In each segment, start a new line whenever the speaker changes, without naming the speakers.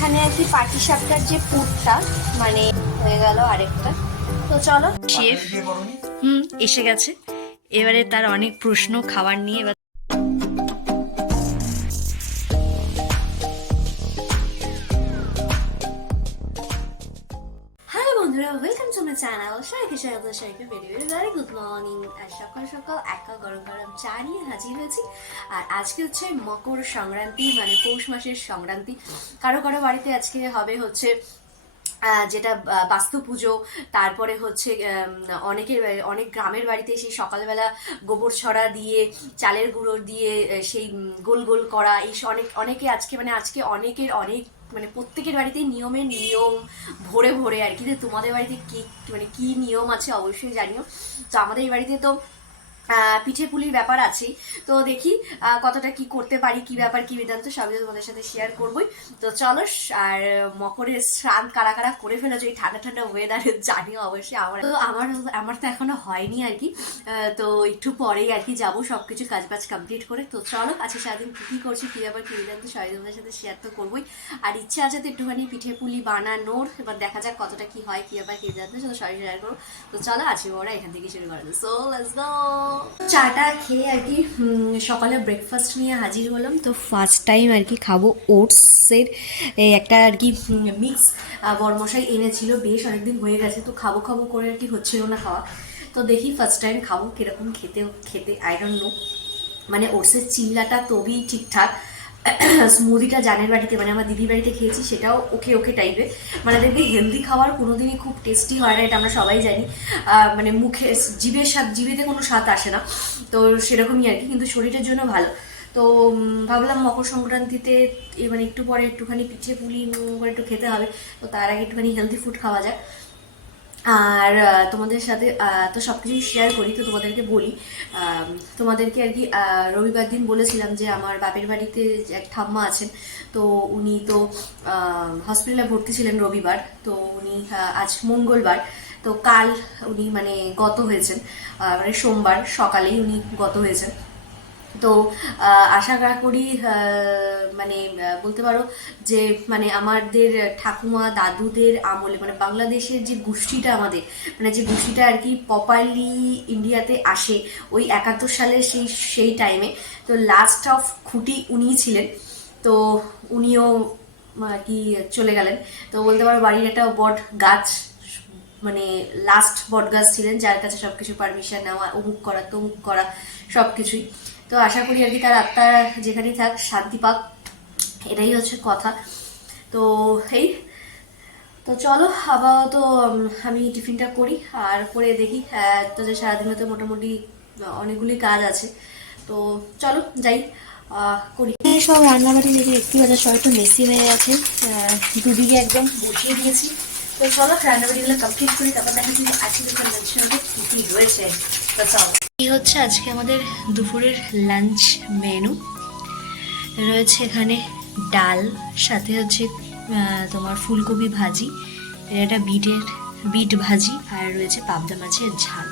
এখানে আর কি পাটি সাপটার যে পুরটা মানে হয়ে গেল আরেকটা। তো চলো। শেফ হুম এসে গেছে। এবারে তার অনেক প্রশ্ন খাবার নিয়ে চ্যানেল সবাইকে স্বাগত সবাইকে very very very good morning আর সকাল সকাল একা গরম গরম চা নিয়ে হাজির হয়েছি। আর আজকে হচ্ছে মকর সংক্রান্তি মানে পৌষ মাসের সংক্রান্তি। কারও কারও বাড়িতে আজকে হবে হচ্ছে যেটা বাস্তু পুজো তারপরে হচ্ছে অনেকের অনেক গ্রামের বাড়িতে সেই সকালবেলা গোবর ছড়া দিয়ে, চালের গুঁড়ো দিয়ে সেই গোল গোল করা, এই অনেক, অনেকে আজকে মানে আজকে অনেকের অনেক মানে প্রত্যেকের বাড়িতে নিয়মের নিয়ম, ভরে ভরে আর কি তোমাদের বাড়িতে কি মানে কি নিয়ম আছে অবশ্যই জানিও। তো আমাদের এই বাড়িতে তো পিঠে পুলির ব্যাপার আছেই। তো দেখি কতটা কি করতে পারি, কি ব্যাপার, কি বিধান্ত সবই তো তোমাদের সাথে শেয়ার করবোই। তো চলো, আর মকরের স্নান কারা কারা করে ফেলেছো এই ঠান্ডা ঠান্ডা ওয়েদারে জানিও অবশ্যই আমার। তো আমার আমার তো এখনও হয়নি আর কি। তো একটু পরেই আর কি যাব, সবকিছু কাজ বাজ কমপ্লিট করে। তো চলো আজকে সারাদিন কি কী করছি, কী ব্যাপার, কি বিধান্ত সবাই তোমাদের সাথে শেয়ার তো করবোই। আর ইচ্ছে আছে তো একটুখানি পিঠে পুলি বানানোর, এবার দেখা যাক কতটা কি হয়, কী ব্যাপার, কি বিধান্ত সেটা সবাই শেয়ার করব। তো চলো, আজকে ওরা এখান থেকে শুরু করে সো লেটস গো চাটা খেয়ে আর কি সকালে ব্রেকফাস্ট নিয়ে হাজির হলাম। তো ফার্স্ট টাইম আর কি খাব ওটসের একটা আর কি মিক্স বরমশাই এনেছিল, বেশ অনেকদিন হয়ে গেছে, তো খাব খাব করে আর কি হচ্ছিল না খাওয়া। তো দেখি ফার্স্ট টাইম খাব, কীরকম খেতে খেতে আই নো মানে ওটসের চিল্লাটা তবেই ঠিকঠাক। স্মুদিটা জানের বাড়িতে মানে আমার দিদির বাড়িতে খেয়েছি, সেটাও ওকে ওকে টাইপের মানে দেখবি হেলদি খাবার কোনোদিনই খুব টেস্টি হয় না, এটা আমরা সবাই জানি। মানে মুখে জিভের স্বাদ, জিভেতে কোনো স্বাদ আসে না। তো সেরকমই আর কি, কিন্তু শরীরের জন্য ভালো। তো ভাবলাম মকর সংক্রান্তিতে মানে একটু পরে একটুখানি পিঠে পুলি করে একটু খেতে হবে। তো তার আগে একটুখানি হেলদি ফুড খাওয়া যাক। আর তোমাদের সাথে তো সব কিছুই শেয়ার করি, তো তোমাদেরকে বলি। তোমাদেরকে আর কি রবিবার দিন বলেছিলাম যে আমার বাপের বাড়িতে এক ঠাম্মা আছেন, তো উনি তো হসপিটালে ভর্তি ছিলেন রবিবার, তো উনি আজ মঙ্গলবার, তো কাল উনি মানে গত হয়েছেন মানে সোমবার সকালেই উনি গত হয়েছেন। তো আশা করি মানে বলতে পারো যে মানে আমাদের ঠাকুমা দাদুদের আমলে মানে বাংলাদেশের যে গোষ্ঠীটা আমাদের মানে যে গোষ্ঠীটা আর কি প্রপারলি ইন্ডিয়াতে আসে, ওই একাত্তর সালের সেই সেই টাইমে তো লাস্ট অফ খুঁটি উনিই ছিলেন, তো উনিও আর কি চলে গেলেন, তো বলতে পারো বাড়ির একটা বট গাছ মানে লাস্ট বট গাছ ছিলেন, যার কাছে সবকিছু পারমিশন নেওয়া, অমুক করা, তমুক করা, সবকিছুই। তো আশা করি আর কি তার আত্মা যেখানেই থাক শান্তি পাক। এটাই হচ্ছে কথা। তো এই তো চলো আপাতত আমি টিফিনটা করি আর করে দেখি তো যে সারাদিনে তো মোটামুটি অনেকগুলি কাজ আছে। তো চলো যাই করি। সব রান্নাবাড়ি যদি একটু বাজার সব একটু মেসি হয়ে আহ, দুদিকে একদম বসিয়ে দিয়েছি। তো চলো রান্নাবাড়িগুলো কমপ্লিট করি তারপর দেখা কিন্তু আজকে দেখুন লাঞ্চের মধ্যে কী কী রয়েছে তো চলো এই হচ্ছে আজকে আমাদের দুপুরের লাঞ্চ মেনু রয়েছে এখানে ডাল, সাথে হচ্ছে তোমার ফুলকপি ভাজি, এটা বিটের, বিট ভাজি, আর রয়েছে পাবদা মাছের ঝাল।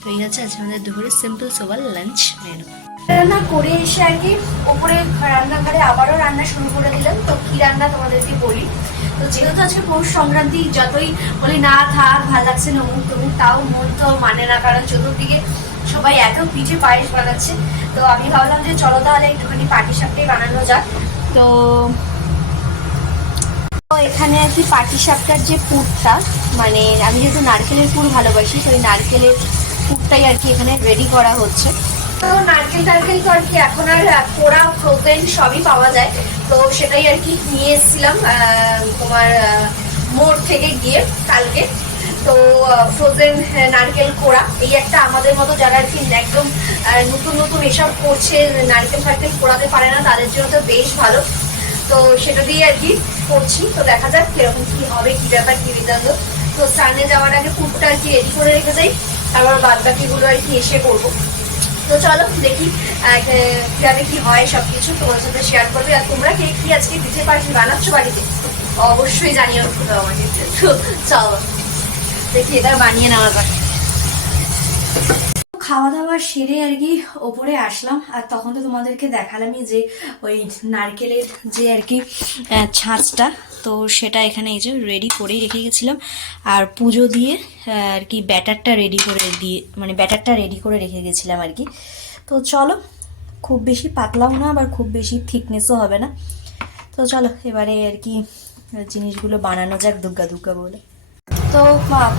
তো এই হচ্ছে আজকে আমাদের দুপুরের সিম্পল সোবার লাঞ্চ মেনু রান্না করে এসে আর কি ওপরে রান্নাঘরে আবারও রান্না শুরু করে দিলাম। তো কি রান্না তোমাদেরকে বলি? তো যেহেতু আজকে পৌষ সংক্রান্তি, যতই বলি না থাক, ভালো লাগছে না তমুক তাও মন তো মানে না কারণ চতুর্দিকে সবাই এত পিঠে পায়েস বানাচ্ছে। তো আমি ভাবলাম যে চলো তাহলে একটুখানি পাটি সাপটাই বানানো যাক। তো তো এখানে আর কি পাটি সাপটার যে পুরটা মানে আমি যেহেতু নারকেলের পুর ভালোবাসি, তো ওই নারকেলের পুরটাই আর কি এখানে রেডি করা হচ্ছে। তো নারকেল টারকেল তো আর কি এখন আর পোড়া ফ্রোজেন সবই পাওয়া যায়। তো সেটাই আর কি নিয়ে এসেছিলাম তোমার মোড় থেকে গিয়ে কালকে। তো ফ্রোজেন নারকেল কোড়া, এই একটা আমাদের মতো যারা আর কি একদম নতুন নতুন এসব করছে, নারকেল ফারকেল কোড়াতে পারে না, তাদের জন্য তো বেশ ভালো। তো সেটা দিয়ে আর কি করছি। তো দেখা যাক কীরকম কি হবে, কি ব্যাপার, কি বিধান্ত তো স্নানে যাওয়ার আগে পুরটা আর কি রেডি করে রেখে যাই তারপর বাদ বাকিগুলো আর কি এসে করব। তো চলো দেখি কীভাবে কি হয় সবকিছু তোমার সাথে শেয়ার করবে। আর তোমরা কে কি আজকে পিঠে পাখি বানাচ্ছ বাড়িতে? অবশ্যই জানিও তো আমাকে। চলো, দেখি এটা বানিয়ে নেওয়া যাক। খাওয়া দাওয়া সেরে আর কি ওপরে আসলাম। আর তখন তো তোমাদেরকে দেখালামই যে ওই নারকেলের যে আর কি ছাঁচটা। তো সেটা এখানে এই যে রেডি করেই রেখে গেছিলাম। আর পুজো দিয়ে আর কি ব্যাটারটা রেডি করে দিয়ে মানে ব্যাটারটা রেডি করে রেখে গেছিলাম আর কি। তো চলো, খুব বেশি পাতলাও না, আবার খুব বেশি থিকনেসও হবে না। তো চলো, এবারে আর কি জিনিসগুলো বানানো যাক দুর্গা দুর্গা বলে। তো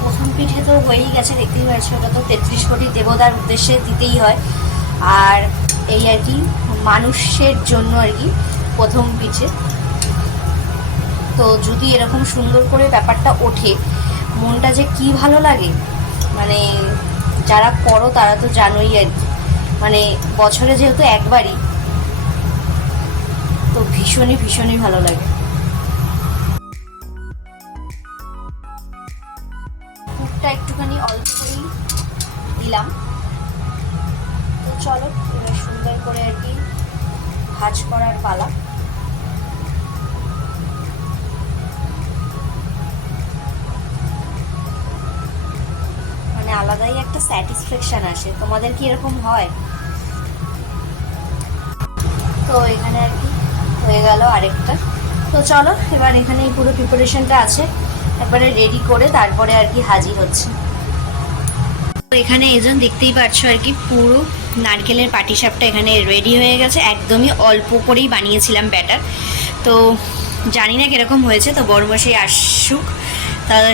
প্রথম পিঠে তো হয়েই গেছে, দেখতেই পাচ্ছ, ওটা তো তেত্রিশ কোটি দেবতার উদ্দেশ্যে দিতেই হয়। আর এই আর কি, মানুষের জন্য আর কি, প্রথম পিঠে। তো যদি এরকম সুন্দর করে ব্যাপারটা ওঠে, মনটা যে কি ভালো লাগে মানে যারা করো তারা তো জানোই আর কি। মানে বছরে যেহেতু একবারই, তো ভীষণই ভীষণই ভালো লাগে। একটুখানি অল্প করেই দিলাম। তো চলো, এবার সুন্দর করে আর কি ভাজ করার পালা। মানে আলাদাই একটা স্যাটিসফ্যাকশন আসে। তোমাদের কি এরকম হয়? তো এখানে আর কি হয়ে গেল আরেকটা। তো চলো, এবার এখানে পুরো প্রিপারেশনটা আছে। একবারে রেডি করে তারপরে আর কি হাজির হচ্ছে। এখানে এজন দেখতেই পাচ্ছ আর কি, পুরো নারকেলের পাটিসাপটা এখানে রেডি হয়ে গেছে। একদমই অল্প করেই বানিয়েছিলাম ব্যাটার। তো জানি না কীরকম হয়েছে, তো বড়মশাই আসুক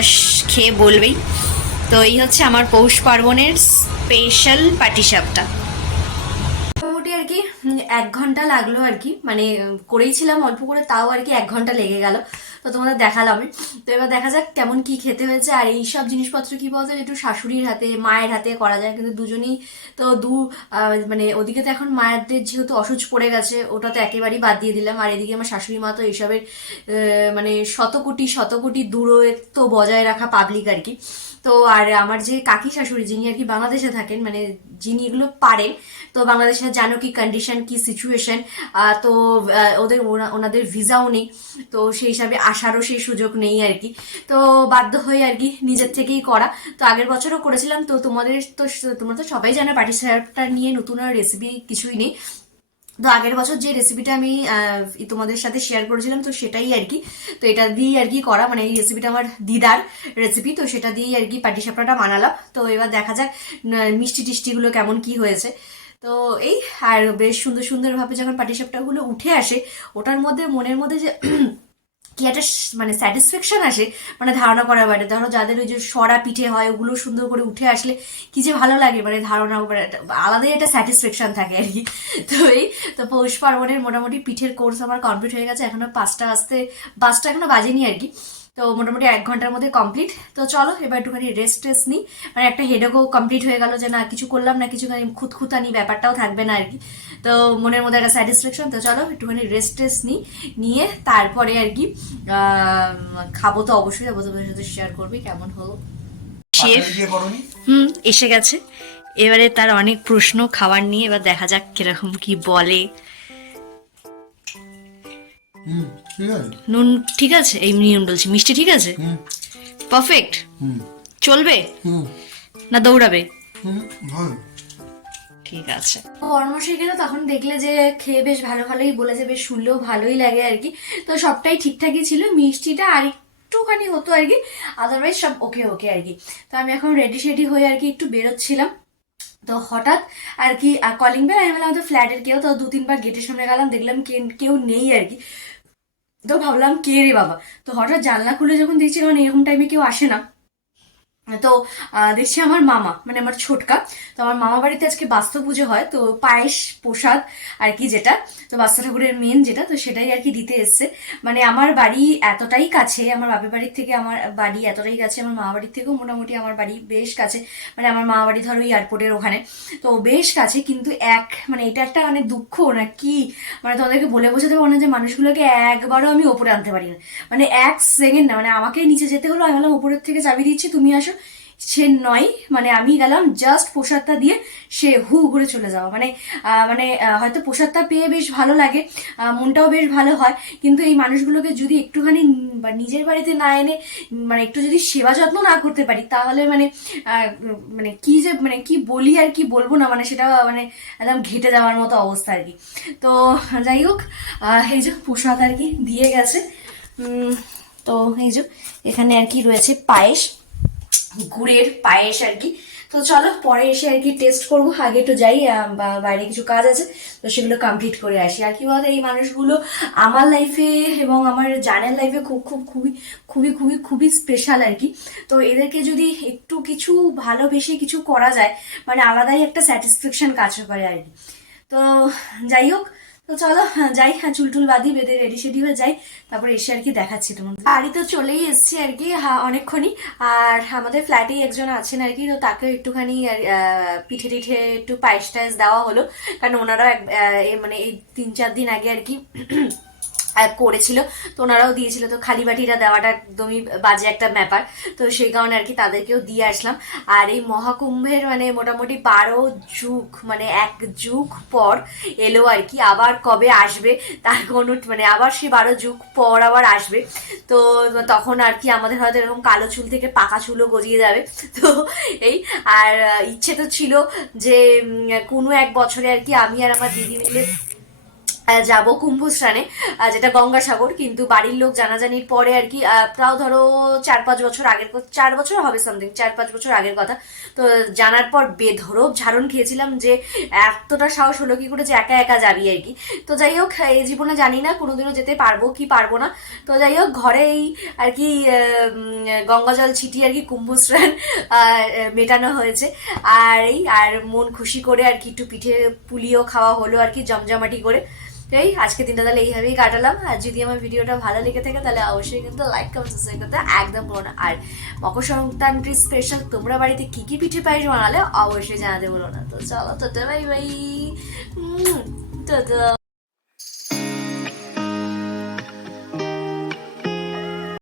স- খেয়ে বলবেই। তো এই হচ্ছে আমার পৌষ পার্বণের স্পেশাল পাটিসাপটা। মোটামুটি আর কি এক ঘণ্টা লাগল আর কি মানে করেইছিলাম অল্প করে, তাও আর কি এক ঘণ্টা লেগে গেল। তো তোমাদের দেখালাম। তো এবার দেখা যাক কেমন কি খেতে হয়েছে। আর এই সব জিনিসপত্র কি বলতো, একটু শাশুড়ির হাতে, মায়ের হাতে করা যায়। কিন্তু দুজনই তো দু মানে ওদিকে তো এখন মায়েরদের যেহেতু অসুচ পড়ে গেছে, ওটা তো একেবারেই বাদ দিয়ে দিলাম। আর এদিকে আমার শাশুড়ি মা তো এইসবের মানে শতকোটি শতকোটি দূরত্ব বজায় রাখা পাবলিক আর কি। তো আর আমার যে কাকি শাশুড়ি যিনি আর কি বাংলাদেশে থাকেন মানে যিনি এগুলো পারেন, তো বাংলাদেশে জানো কি কন্ডিশন কি সিচুয়েশন তো ওদের ওনাদের ভিসাও নেই, তো সেই হিসাবে আসারও সেই সুযোগ নেই আর কি। তো বাধ্য হয়ে আর কি নিজের থেকেই করা। তো আগের বছরও করেছিলাম, তো তোমাদের তো, তোমরা তো সবাই জানো পাটি সাপটা নিয়ে নতুন আর রেসিপি কিছুই নেই। তো আগের বছর যে রেসিপিটা আমি তোমাদের সাথে শেয়ার করেছিলাম, তো সেটাই আর কি। তো এটা দিয়ে আর কি করা মানে এই রেসিপিটা আমার দিদার রেসিপি তো সেটা দিয়েই আর কি পাটিসাপটাটা বানালাম। তো এবার দেখা যাক মিষ্টি টিষ্টিগুলো কেমন কি হয়েছে। তো এই, আর বেশ সুন্দর সুন্দরভাবে যখন পাটিসাপটাগুলো উঠে আসে, ওটার মধ্যে মনের মধ্যে যে কি একটা মানে স্যাটিসফ্যাকশন আসে মানে ধারণা করার বাইরে। ধরো যাদের ওই যে সরা পিঠে হয়, ওগুলো সুন্দর করে উঠে আসলে কি যে ভালো লাগে মানে ধারণা আলাদাই একটা স্যাটিসফ্যাকশন থাকে আর কি। তো এই, তো পৌষ পার্বণের মোটামুটি পিঠের কোর্স আমার কমপ্লিট হয়ে গেছে, এখনও পাঁচটা আসতে, পাঁচটা এখনও বাজেনি আর কি। তো মোটামুটি এক ঘণ্টার মধ্যে কমপ্লিট তো চলো এবার একটুখানি রেস্ট টেস্ট নিই। মানে একটা হেডেকও কমপ্লিট হয়ে গেল যে না কিছু করলাম না কিছুখানি খুঁতখুতানি ব্যাপারটাও থাকবে না আর কি তো মনের মধ্যে একটা স্যাটিসফ্যাকশন তো চলো একটুখানি রেস্ট টেস্ট নিই। নিয়ে তারপরে আর কি খাব তো অবশ্যই। যাব তোমাদের সাথে শেয়ার করবে কেমন হলো? শেফ হুম এসে গেছে। এবারে তার অনেক প্রশ্ন খাবার নিয়ে এবার দেখা যাক কীরকম কি বলে।
হুম।
নুন ঠিক আছে? এই নুন বলছি। মিষ্টি ঠিক আছে? পারফেক্ট
হুম।
চলবে?
হুম।
না দৌড়াবে? ঠিক আছে। পরামর্শে গেলে তখন দেখলে যে খেয়ে বেশ ভালো ভালোই বলেছে বেশ শুনলেও ভালোই লাগে আর কি। তো সবটাই ঠিকঠাকই ছিল মিষ্টিটা আর একটুখানি হতো আর কি। আদারওয়াইজ সব ওকে ওকে আর কি। তো আমি এখন রেডি শেডি হয়ে আর কি একটু বেরোচ্ছিলাম। তো হঠাৎ আর কি কলিং বেল আমি বললাম আমাদের ফ্ল্যাটের কেউ তো দু তিনবার গেটের সামনে গেলাম দেখলাম কেউ নেই আর কি। তো ভাবলাম, কে রে বাবা? তো হঠাৎ জানলা খুলে যখন দেখছি কারণ এরকম টাইমে কেউ আসে না। তো দেখছি আমার মামা মানে আমার ছোটকা। তো আমার মামা বাড়িতে আজকে বাস্তু পুজো হয়, তো পায়েস, প্রসাদ আর কি যেটা, তো বাস্তু ঠাকুরের মেন যেটা, তো সেটাই আর কি দিতে এসছে। মানে আমার বাড়ি এতটাই কাছে, আমার বাপের বাড়ির থেকে আমার বাড়ি এতটাই কাছে, আমার মামা বাড়ির থেকেও মোটামুটি আমার বাড়ি বেশ কাছে। মানে আমার মামা বাড়ি ধরো এয়ারপোর্টের ওখানে। তো বেশ কাছে, কিন্তু এক মানে এটা একটা মানে দুঃখ না কি? মানে তোমাদেরকে বলে বোঝাতে পারব না যে মানুষগুলোকে একবারও আমি ওপরে আনতে পারি না মানে এক সেকেন্ড না মানে আমাকে নিচে যেতে হলো, আমি বললাম, ওপরের থেকে চাবি দিচ্ছি, তুমি আসো। সে নয় মানে আমি গেলাম জাস্ট প্রসাদটা দিয়ে সে হু করে চলে যাওয়া। মানে মানে হয়তো প্রসাদটা পেয়ে বেশ ভালো লাগে মনটাও বেশ ভালো হয়, কিন্তু এই মানুষগুলোকে যদি একটুখানি নিজের বাড়িতে না এনে মানে একটু যদি সেবা যত্ন না করতে পারি, তাহলে মানে মানে কি যে মানে কি বলি আর কি বলব না মানে সেটা মানে একদম ঘেটে যাওয়ার মতো অবস্থা আর কি। তো যাই হোক এই যে প্রসাদ আর কি দিয়ে গেছে। তো এই যে এখানে আর কি রয়েছে পায়েস। গুড়ের পায়েস আর কি। তো চলো, পরে এসে আর কি টেস্ট করব। আগে একটু যাই বাইরে কিছু কাজ আছে, তো সেগুলো কমপ্লিট করে আসি। আর কি বলতো, এই মানুষগুলো আমার লাইফে এবং আমার জানের লাইফে খুব খুব, খুবই খুবই খুবই খুবই স্পেশাল আর কি। তো এদেরকে যদি একটু কিছু ভালোবেসে কিছু করা যায় মানে আলাদাই একটা স্যাটিসফ্যাকশন কাজ করে আর কি। তো যাই হোক তো চলো হ্যাঁ, যাই হ্যাঁ চুল টুল বাদি বেঁধে রেডি সেডি হয়ে যাই। তারপরে এসে আর কি দেখাচ্ছি তোমাদের। বাড়ি তো চলেই এসছি আর কি অনেকক্ষণই। আর আমাদের ফ্ল্যাটেই একজন আছেন আর কি তো তাকে একটুখানি পিঠে টিঠে একটু পায়েস টায়েস দেওয়া হলো। কারণ ওনারাও মানে এই তিন চার দিন আগে আর কি করেছিল। তো ওনারাও দিয়েছিল। তো খালি বাটিটা দেওয়াটা একদমই বাজে একটা ব্যাপার। তো সেই কারণে আর কি তাদেরকেও দিয়ে আসলাম। আর এই মহাকুম্ভের মানে মোটামুটি বারো যুগ মানে এক যুগ পর এলো আর কি। আবার কবে আসবে তার কোনো মানে আবার সে বারো যুগ পর আবার আসবে। তো তখন আর কি আমাদের হয়তো এরকম কালো চুল থেকে পাকা চুলও গজিয়ে যাবে। তো এই আর ইচ্ছে তো ছিল যে কোনো এক বছরে আর কি আমি আর আমার দিদি মিলে যাব কুম্ভ স্নানে যেটা গঙ্গাসাগর, কিন্তু বাড়ির লোক জানাজানির পরে আর কি প্রায় ধরো চার পাঁচ বছর আগের চার বছর হবে সামথিং চার পাঁচ বছর আগের কথা। তো জানার পর বেধরক ঝাড়ন খেয়েছিলাম যে, এতটা সাহস হলো কি করে যে একা একা যাবি আর কি। তো যাই হোক, এই জীবনে জানি না, কোনোদিনও যেতে পারব কি পারব না। তো যাই হোক ঘরেই আর কি গঙ্গা জল ছিটিয়ে আর কি কুম্ভ স্নান মেটানো হয়েছে। আর এই, আর মন খুশি করে আর কি একটু পিঠে পুলিও খাওয়া হলো আর কি, জমজমাটি করে। তো এই আজকে দিনটা তাহলে এইভাবেই কাটালাম। আর যদি আমার ভিডিওটা ভালো লেগে থাকে, তাহলে অবশ্যই কিন্তু লাইক কমেন্ট সাবস্ক্রাইব করতে একদম ভুলো না। আর মকর সংক্রান্তির স্পেশাল তোমরা বাড়িতে কি কি পিঠে পায়েস বানালে অবশ্যই জানাতে বলো না। তো চলো তো বাই বাই তো